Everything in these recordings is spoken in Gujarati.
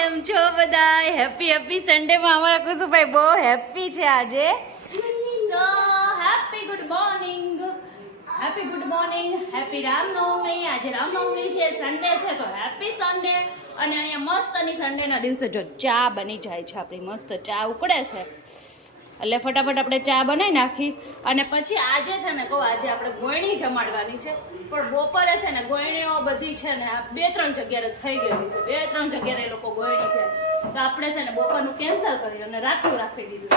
કેમ છો બધા હેપી હેપી સન્ડે માં અમારા કુસુભાઈ બહુ હેપી છે આજે. So happy good morning happy good morning happy Ramnavami આજે રામનવમી છે સન્ડે છે, તો હેપી સન્ડે અને અહીંયા મસ્તની સન્ડેના દિવસે જો ચા બની જાય છે, આપણી મસ્ત ચા ઉકળે છે. એટલે ફટાફટ આપણે ચા બનાવી નાખી. અને પછી આજે છે ને કહું, આજે આપણે ગોયણી જમાડવાની છે. પણ બપોરે છે ને ગોયણીઓ બધી છે ને બે ત્રણ જગ્યાએ થઈ ગયેલી છે. બે ત્રણ જગ્યાએ એ લોકો ગોયણી થયા તો આપણે છે ને બપોરનું કેન્સલ કર્યું અને રાતનું રાખી દીધું.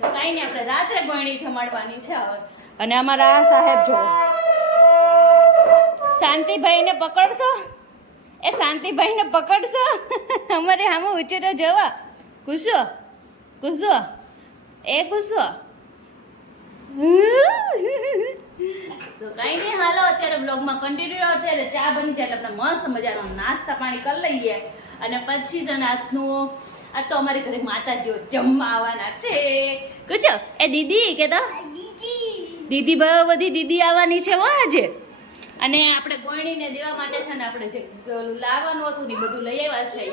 તો કાંઈ નહીં, આપણે રાત્રે ગોયણી જમાડવાની છે હવે. અને અમારા આ સાહેબ જો શાંતિભાઈને પકડશો? એ શાંતિભાઈને પકડશો? અમારે આમાં ઉછેરો જવા. ગુસ્સો ગુસ્સો એ ગુસ્સો? તો કઈ નહીં હાલો અત્યારે બ્લોગમાં કન્ટિન્યુ અત્યારે ચા બની જાય એટલે આપણે મસ્ત મજાનો નાસ્તા પાણી કરી લઈએ. અને પછી છે ને આજનું આ તો અમારી ઘરે માતાજીઓ જમવા આવવાના છે. કુછો? એ દીદી કે તો દીદી બહુ બધી દીદી આવવાની છે વો આજે. અને આપણે ગોયણીને દેવા માટે છે ને આપણે જે લાવવાનું હતું ને બધું લઈ આવ્યા છે.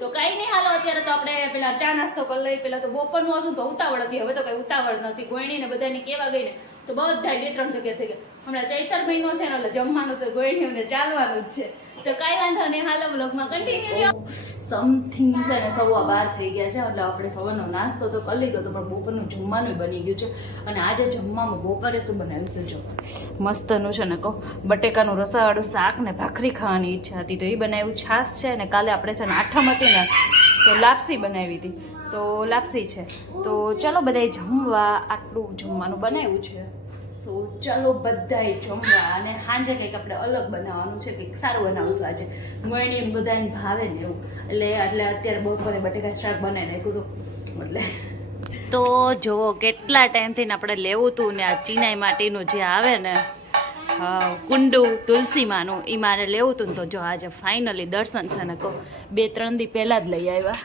તો કાંઈ નહીં હાલો, અત્યારે તો આપણે પેલા ચા નાસ્તો કરી લઈ પેલા તો બપોરનું હતું તો ઉતાવળ હતી. હવે તો કઈ ઉતાવળ નથી. ગોયણીને બધાને કેવા ગઈ ને તો બધા બે ત્રણ જગ્યાએ થઈ ગયા. હમણાં ચૈતર મહિનો છે ને, એટલે જમવાનું તો ગોયણીઓને ચાલવાનું જ છે. તો કાંઈ વાંધો નહીં, હાલ બ્લોગમાં કન્ટિન્યુ સમથિંગ છે ને, સવા બાર થઈ ગયા છે, એટલે આપણે સવારનો નાસ્તો તો કરી લીધો તો પણ બપોરનું જમવાનું બની ગયું છે. અને આજે જમવામાં બપોરે શું બનાવ્યું છે, જો. મસ્તનું છે ને, કહો. બટેકાનું રસાવાળું શાક ને ભાખરી ખાવાની ઈચ્છા હતી, તો એ બનાવ્યું. છાશ છે ને, કાલે આપણે છે ને, આઠમ હતી ને, તો લાપસી બનાવી હતી. તો લાપસી છે. તો ચલો બધાએ જમવા આટલું જમવાનું બનાવ્યું છે. સો ચાલો બધાએ જમવા અને સાંજે કંઈક આપણે અલગ બનાવવાનું છે, કંઈક સારું બનાવશું આજે. ગોયણી એમ બધાને ભાવે ને એવું. એટલે એટલે અત્યારે બપોરે બટેકા શાક બનાવી નાખ્યું હતું. એટલે તો જુઓ કેટલા ટાઈમથી આપણે લેવું હતું ને આ ચીનાઈ માટીનું જે આવે ને કુંડુ તુલસીમાનું એ મારે લેવું હતું ને તો જો આજે ફાઇનલી દર્શન છે ને કહો. બે ત્રણ દી પહેલાં જ લઈ આવ્યા.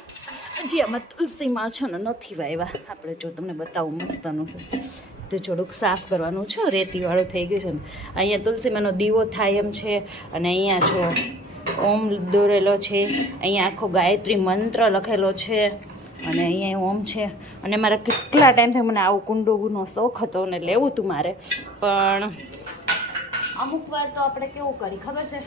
હજી આમાં તુલસીમાં છે ને નથી વાવ્યા આપણે જો તમને બતાવું મસ્તનું છે. તો થોડુંક સાફ કરવાનું છે, રેતીવાળું થઈ ગયું છે ને. અહીંયા તુલસીમાંનો દીવો થાય એમ છે અને અહીંયા જો ઓમ દોરેલો છે, અહીંયા આખો ગાયત્રી મંત્ર લખેલો છે અને અહીંયા ઓમ છે. અને મારા કેટલા ટાઈમથી મને આવું કુંડુનો શોખ હતો અને લેવું હતું મારે. પણ અમુક વાર તો આપણે કેવું કરી, ખબર છે?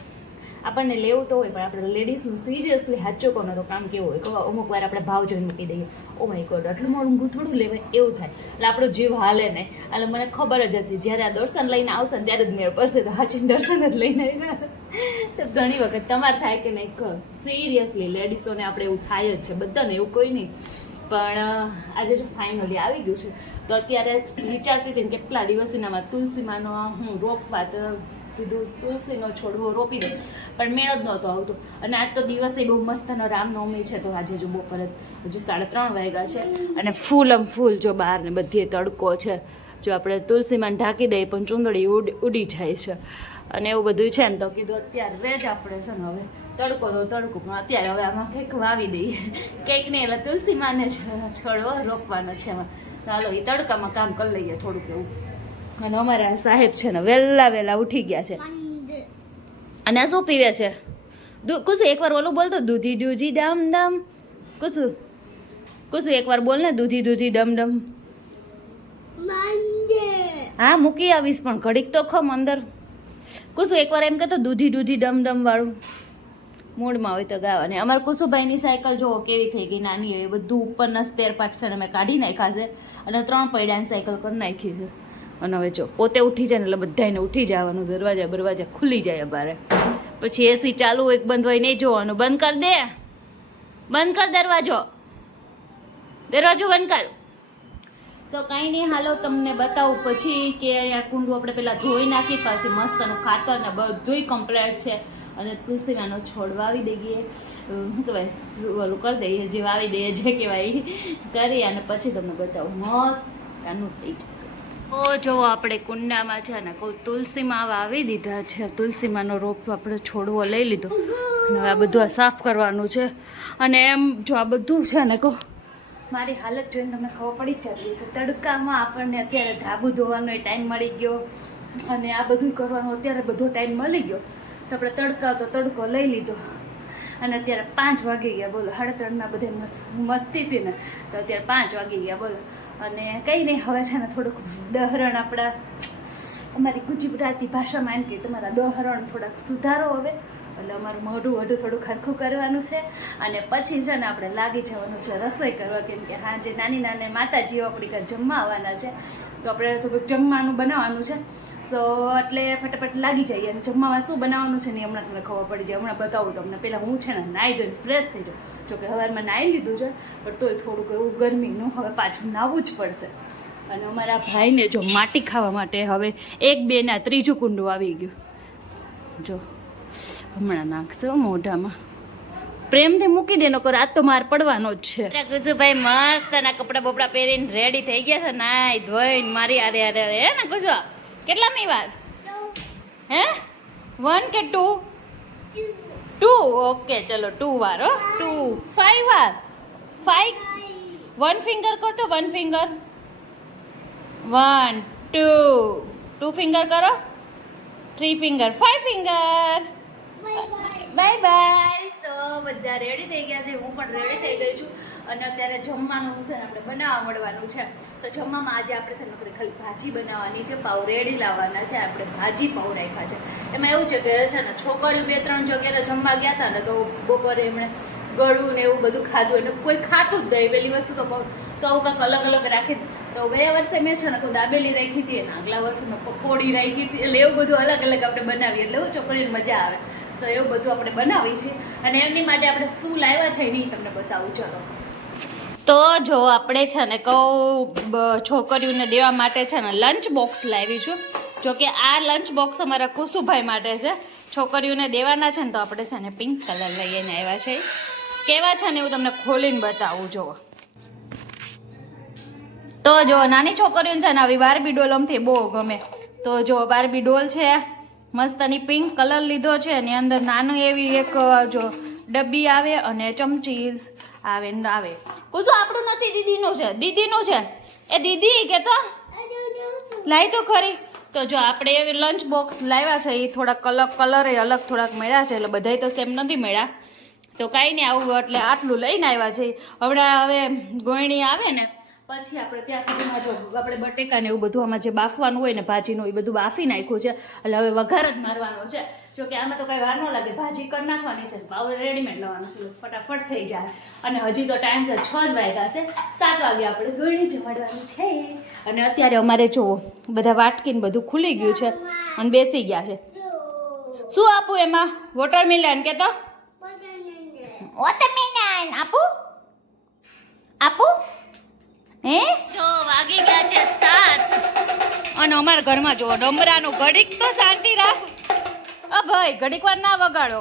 આપણને લેવું તો હોય, પણ આપણે લેડીઝનું સિરિયસલી હાચો કોનો તો કામ કેવું હોય? ખબર અમુક વાર આપણે ભાવ જોઈને મૂકી દઈએ. ઓ માય ગોડ આટલું મોડું થોડું લેવાય? એવું થાય. એટલે આપણો જીવ હાલે ને એટલે મને ખબર જ હતી, જ્યારે આ દર્શન લઈને આવશે ને ત્યારે જ મેળ પડશે. તો હાચી દર્શન જ લઈને તો ઘણી વખત તમારે થાય કે નહીં? સિરિયસલી લેડીઝોને આપણે એવું થાય જ છે. બધાને એવું કોઈ નહીં. પણ આજે જો ફાઇનલી આવી ગયું છે, તો અત્યારે વિચારતી હતી કેટલા દિવસનામાં તુલસીમાંનો હું રોપવા, તો કીધું, તુલસીનો છોડવો રોપી દે. પણ મેળ જ નહોતો આવતો. અને આજ તો દિવસે બહુ મસ્ત અને રામનવમી છે તો આજે જો બપોરે હજી સાડા ત્રણ વાગ્યા છે. અને ફૂલ આમ ફૂલ જો બહાર ને બધીએ તડકો છે. જો આપણે તુલસીમાં ઢાંકી દઈએ પણ ચૂંદડી ઉડ, ઉડી જાય છે. અને એવું બધું છે ને તો કીધું, અત્યારે જ આપણે છે ને હવે તડકો તો તડકો, પણ અત્યારે હવે આમાં કંઈક વાવી દઈએ. કંઈક નહીં, એટલે તુલસીમાંને છોડવો, રોપવાનો છે એમાં. ચાલો એ તડકામાં કામ કરી લઈએ થોડુંક એવું. અને અમારા સાહેબ છે ને વહેલા વહેલા ઉઠી ગયા છે. અને આ શું પીવે છે? કુસુ એકવાર ઓલું બોલતો દૂધી દૂધી ડમ ડમ કુસુ કુસુ એકવાર બોલ ને, દૂધી દૂધી ડમ ડમ હા, મૂકી આવીશ પણ ઘડીક તો ખમ અંદર. કુસુ એકવાર એમ કહેતો, દૂધી દૂધી ડમ ડમ વાળું. મૂડમાં હોય તો ગાવાની અમારે કુસુભાઈની સાયકલ જોવો કેવી થઈ ગઈ, નાની એ બધું ઉપરના સ્પેર પાર્ટ છે ને મેં કાઢી નાખ્યા છે. અને ત્રણ પૈડાની સાયકલ કરી નાખી છે. અને હવે જો, પોતે ઉઠી જાય ને એટલે બધાને ઉઠી જવાનું, દરવાજા બરવાજા ખુલી જાય અમારે. પછી એસી ચાલુ હોય કે બંધ હોય નહીં જોવાનું. બંધ કર દે. બંધ કર દરવાજો. દરવાજો બંધ કર. સો કાંઈ નહીં, હાલો તમને બતાવું પછી કે અહીંયા કુંડું આપણે પહેલાં ધોઈ નાખી, પછી મસ્ત એનું ખાતર ને બધુંય કમ્પ્લેટ છે. અને તુલસીમાંનો છોડ વાવી દઈએ. શું કહેવાય? ઓલું કરી દઈએ, જે વાવી દઈએ, જે કહેવાય કરી અને પછી તમને બતાવું. મસ્ત કાનું થઈ જશે. ઓ, જો આપણે કુંડામાં છે ને કહું તુલસીમાં વાવી દીધા છે. તુલસીમાંનો રોપ આપણે છોડવો લઈ લીધો. અને આ બધું આ સાફ કરવાનું છે. અને એમ જો આ બધું છે ને કહો, મારી હાલત જોઈને તમને ખબર પડી જ જતી છે તડકામાં આપણને અત્યારે ધાબુ ધોવાનો ટાઈમ મળી ગયો. અને આ બધું કરવાનો અત્યારે બધો ટાઈમ મળી ગયો. તો આપણે તડકા તો તડકો લઈ લીધો. અને અત્યારે પાંચ વાગી ગયા બોલો. સાડા ત્રણના બધે મસ્તી હતી ને તો અત્યારે પાંચ વાગી ગયા બોલો. અને કંઈ નહીં, હવે છે ને થોડુંક દહરણ આપણા અમારી ગુજરાતી ભાષામાં એમ કે તમારા દહરણ થોડાક સુધારો હવે. એટલે અમારું મોઢું વઢું થોડું ખરખું કરવાનું છે. અને પછી છે ને આપણે લાગી જવાનું છે રસોઈ કરવા, કેમ કે હા, જે નાની નાની માતાજીઓ આપણી ઘર જમવા આવવાના છે, તો આપણે થોડુંક જમવાનું બનાવવાનું છે. સો એટલે ફટાફટ લાગી જઈએ. અને જમવામાં શું બનાવવાનું છે ને હમણાં તમને ખબર પડી જાય. હમણાં બતાવું તમને. પહેલાં હું છે ને નાહી ધોઈને ફ્રેશ થઈ જાઉં. જોકે હવારમાં નાહી લીધું છે, પણ તોય થોડુંક એવું ગરમીનું હવે પાછું નાહવું જ પડશે. અને અમારા ભાઈને જો માટી ખાવા માટે હવે એક, બે ના ત્રીજું કુંડું આવી ગયું. જો, હમણાં નાખશો મોઢામાં. પ્રેમથી મૂકી દેનો કર આજ તો માર પડવાનો જ છે. કુસુભાઈ મસ્ત ના કપડાં બપડા પહેરીને રેડી થઈ ગયા છે. નાય ધોઈને મારી આરે આરે હે ને કુસુ કેટલા મી વાર હે? વન કે ટુ ટુ ઓકે ચલો ટુ વાર હો. ટુ ફાઈવ વાર. ફાઈવ વન ફિંગર કરો તો one finger one two two finger કરો. Three finger five finger bye bye so બધા રેડી થઈ ગયા છે. હું પણ રેડી થઈ ગઈ છું. અને અત્યારે જમવાનું છે ને આપણે બનાવવા મળવાનું છે. તો જમવામાં આજે આપણે છે ને આપણે ખાલી ભાજી બનાવવાની છે પાવ રેડી લાવવાના છે, આપણે ભાજી પાવ રાખ્યા છે. એમાં એવું છે કે છે ને છોકરીઓ બે ત્રણ જગ્યાએ જમવા ગયા હતા ને તો બપોરે એમણે ગળું ને એવું બધું ખાધું અને કોઈ ખાતું જ નહીં. પેલી વસ્તુ તો કહું, તો આવું કંઈક અલગ અલગ રાખી તો ગયા વર્ષે મેં છે ને કોઈ દાબેલી રાખી હતી અને આગલા વર્ષે મેં પકોડી રાખી હતી. એટલે એવું બધું અલગ અલગ આપણે બનાવીએ. એટલે છોકરીને મજા આવે. તો એવું બધું આપણે બનાવી છે અને એમની માટે આપણે શું લાવ્યા છે એની તમને બતાવું. ચલો. તો જો આપણે છે ને કહું છોકરીઓને દેવા માટે છે ને લંચ બોક્સ લાવી છું. જો કે આ લંચ બોક્સ અમારા કુસુભાઈ માટે છે. છોકરીઓને દેવાના છે ને તો આપણે છે ને પિંક કલર લઈને આવ્યા છે કેવા છે ને એવું તમને ખોલીને બતાવું, જુઓ. તો જો નાની છોકરીઓને છે ને આવી બારબી ડોલ અમથી બહુ ગમે. તો જો બારબી ડોલ છે મસ્ત એની પિંક કલર લીધો છે, એની અંદર નાનું એવી એક જો ડબ્બી આવે અને ચમચીસ આવે ને આવે. કુસુ આપણું નથી, દીદીનું છે દીદીનું છે. એ દીદી કે તો લાવી તો ખરી. તો જો આપણે એવી લંચ બોક્સ લાવ્યા છે, એ થોડાક કલર કલરે અલગ થોડાક મળ્યા છે, એટલે બધાય તો સેમ નથી મળ્યા. તો કાંઈ નહીં, આવું એટલે આટલું લઈને આવ્યા છે. હમણાં હવે ગોયણી આવે ને પછી આપણે ત્યાં સુધીમાં જો આપણે બટેકા ને એવું બધું આમાં જે બાફવાનું હોય ને ભાજીનું એ બધું બાફી નાખ્યું છે. એટલે હવે વઘાર જ મારવાનો છે. જો કે આમાં તો કાંઈ વાર ન લાગે ભાજી કરી નાખવાની છે. પાવડર રેડીમેડ લેવાનું છે. ફટાફટ થઈ જાય. અને હજી તો ટાઈમ છે છ જ વાગ્યા છે. સાત વાગે આપણે ગોળણી જમાડવાની છે. અને અત્યારે અમારે જોવો બધા વાટકીને બધું ખુલી ગયું છે અને બેસી ગયા છે. શું આપું એમાં? વોટરમિલન કે તો? વોટરમેલન આપું? આપું? અમારા ઘરમાં જોવો ડમરાનું ઘડીક તો શાંતિ રાખ. અ ભાઈ ઘડીક વાર ના વગાડો.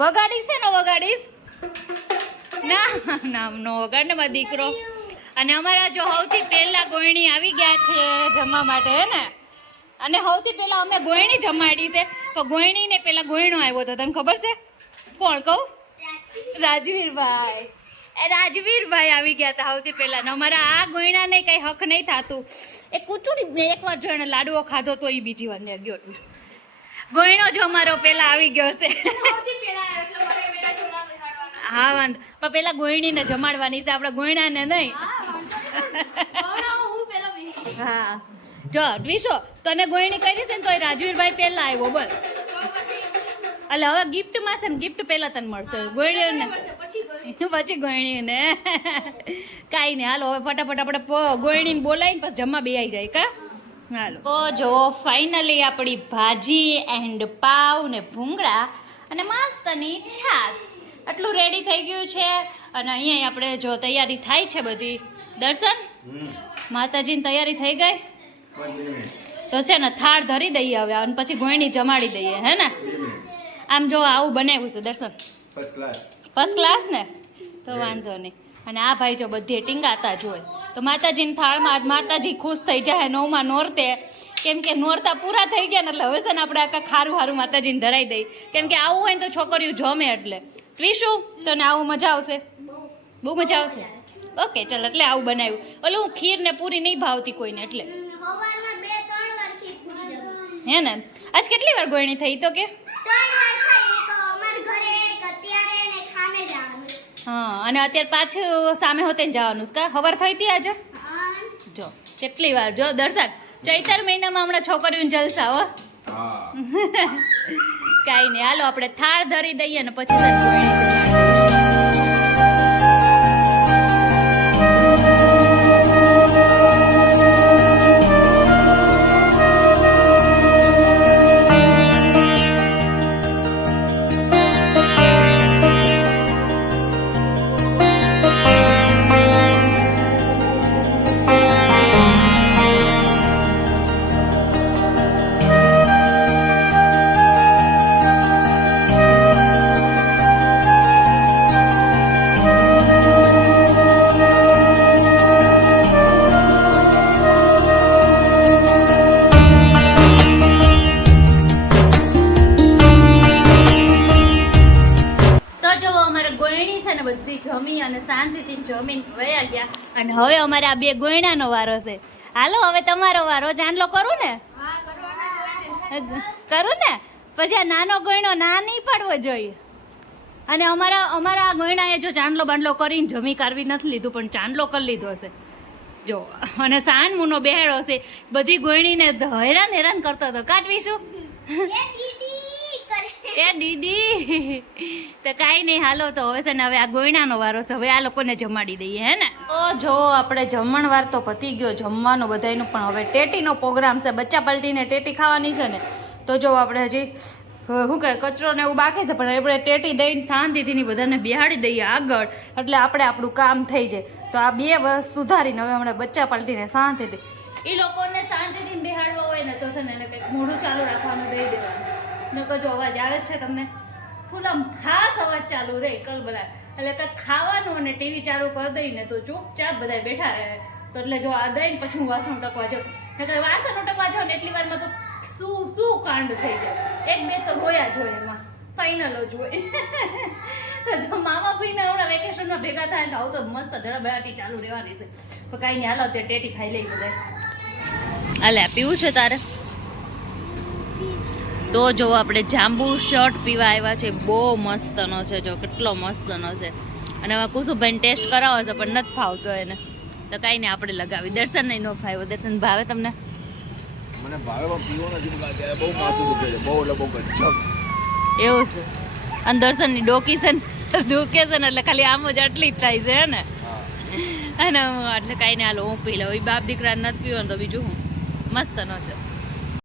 વગાડીશ છે ને વગાડીશ? ના ના નો વગાડ ને મારો દીકરો. અને અમારા જો સૌથી પહેલા ગોયણી આવી ગયા છે જમવા માટે હે ને? અને સૌથી પહેલા અમે ગોયણી જમાડી છે. તો ગોયણીને પહેલાં ગોયણો આવ્યો હતો તને ખબર છે? કોણ કહું? રાજવીરભાઈ. એ રાજવીરભાઈ આવી ગયા હતા સૌથી પહેલા. અમારા આ ગોયણાને કંઈ હક નહીં થતું. એ કુચુડી એકવાર જો એને લાડવો ખાધો તો એ બીજી વાર ને ગયો ગોયણો જો અમારો પહેલાં આવી ગયો છે. હા વાંધો. પણ પેલા ગોયણીને જમાડવાની છે આપણે ગોયણાને નહીં. હા જો વિશો તને ગોયણી કરી છે ને તો એ રાજવીરભાઈ પહેલાં આવ્યો બોલ. એટલે હવે ગિફ્ટમાં છે ને ગિફ્ટ પહેલાં તને મળશે. ગોયણીને પછી ગોયણીને. કાંઈ નહીં હાલો હવે ફટાફટ આપણે ગોયણીને બોલાવીને પછી જમવા બે આવી જાય કા? હાલો. તો જો ફાઇનલી આપણી ભાજી એન્ડ પાવ ને ભૂંગળા અને માસ્તની છાશ આટલું રેડી થઈ ગયું છે. અને અહીંયા આપણે જો તૈયારી થાય છે બધી. દર્શન? માતાજીની તૈયારી થઈ ગઈ? તો છે ને થાળ ધરી દઈએ હવે અને પછી ગોયણી જમાડી દઈએ હે ને? આમ જો આવું બનાવ્યું છે દર્શન. ફર્સ્ટ ક્લાસ ફર્સ્ટ ક્લાસ ને? તો વાંધો નહીં. અને આ ભાઈ જો બધે ટીંગાતા જ હોય. તો માતાજીની થાળમાં આજ માતાજી ખુશ થઈ જાય નવમાં નોરતે. કેમ કે નોરતા પૂરા થઈ ગયા ને એટલે હવે છે ને આપણે આખા ખારું ખારું માતાજીને ધરાઈ દઈ કેમ કે આવું હોય ને તો છોકરીઓ જમે એટલે. ટ્વીશું તને આવું મજા આવશે? બહુ મજા આવશે? ઓકે ચાલ એટલે આવું બનાવ્યું. ઓલું હું ખીર ને પૂરી નહીં ભાવતી કોઈને એટલે. હવારમાં બે ત્રણ વાર ખીર પૂરી જમાય. હે ને? આજ કેટલી વાર ગોયણી થઈ તો કે ત્રણ વાર થાય એ તો અમારા ઘરે એક હા અને અત્યારે પાછું સામે હોતે જવાનું કા? ખબર થઈ હતી આજે? જો કેટલી વાર. જો દર્શન. ચૈતર મહિનામાં હમણાં છોકરીઓને જલસા હો. કાંઈ નહીં. હાલો આપણે થાળ ધરી દઈએ ને પછી જમીન વયા ગયા અને હવે અમારે આ બે ગોયણાનો વારો છે. હાલો, હવે તમારો વારો જાનલો કરું ને? કરું ને? પછી આ નાનો ગોયણો ના નહીં પાડવો જોઈએ. અને અમારા અમારા આ ગોયણાએ જો ચાંદલો બાંડલો કરીને જમી કારવી નથી લીધું, પણ ચાંદલો કરી લીધો હશે જો, અને સાન મુનો બેહેડો છે. બધી ગોયણીને હેરાન હેરાન કરતો હતો. કાઢવીશું? એ દીદી તો કાંઈ નહીં હાલો તો હવે છે ને હવે આ ગોયણાનો વારો છે. હવે આ લોકોને જમાડી દઈએ હે ને? તો જો આપણે જમણવાર તો પતી ગયો જમવાનો બધાયનું પણ હવે ટેટીનો પ્રોગ્રામ છે. બચ્ચા પલટીને ટેટી ખાવાની છે ને તો જો આપણે હજી શું કહે કચરો ને એવું બાકી છે પણ આપણે ટેટી દઈને શાંતિથી બધાને બિહાડી દઈએ આગળ એટલે આપણે આપણું કામ થઈ જાય. તો આ બે વસ્તુ સુધારીને હવે હમણાં બચ્ચા પલટીને શાંતિથી. એ લોકોને શાંતિથી બિહાડવા હોય ને તો છે ને એને કંઈક મોઢું ચાલુ રાખવાનું દઈ દેવાનું. નકર જો અવાજ આવે છે તમને? ફૂલ ખાસ અવાજ ચાલુ રહે કલ બધા એટલે કંઈક ખાવાનું અને ટીવી ચાલુ કરી દઈને તો ચૂપચાપ બધા બેઠા રહે. તો એટલે જો આ દઈને પછી હું વાસણ ટકવા જાઉં. નકર વાસણ ટકવા જાઉં ને એટલી વારમાં તો શું શું કાંડ થઈ જાય. એક બે તો રોયા જ હોય એમાં. ફાઇનલ જ હોય. તો મામા ભાઈને હમણાં વેકેશનમાં ભેગા થાય તો આવું તો મસ્ત ધડાબડાટી ચાલુ રહેવાની છે. પણ કાંઈ નહીં, હાલો તે ટેટી ખાઈ લઈ બધા અલ્યા પીવું છે તારે? તો જો આપણે જાંબુ શર્ટ પીવા આવ્યા છે બહુ મસ્તનો છે જો કેટલો મસ્તનો છે. અને એમાં કુસુભાઈને ટેસ્ટ કરાવો છે પણ નથી ફાવતો એને. તો કાંઈ નહીં આપણે લગાવી. દર્શન નહીં ન ફાવ્યો. દર્શન ભાવે તમને? મને ભાવેમાં પીવો નથી બહુ માથું દુખે છે. બહુ એટલે બહુ એવું છે. અને દર્શનની ડોકી છે ને દુખે છે ને એટલે ખાલી આમ જ આટલી જ થાય છે ને? અને એટલે કાંઈ નહીં હાલો હું પી લઉં. એ બાપ દીકરા નથી પીવો ને તો બીજું હું મસ્તનો છે.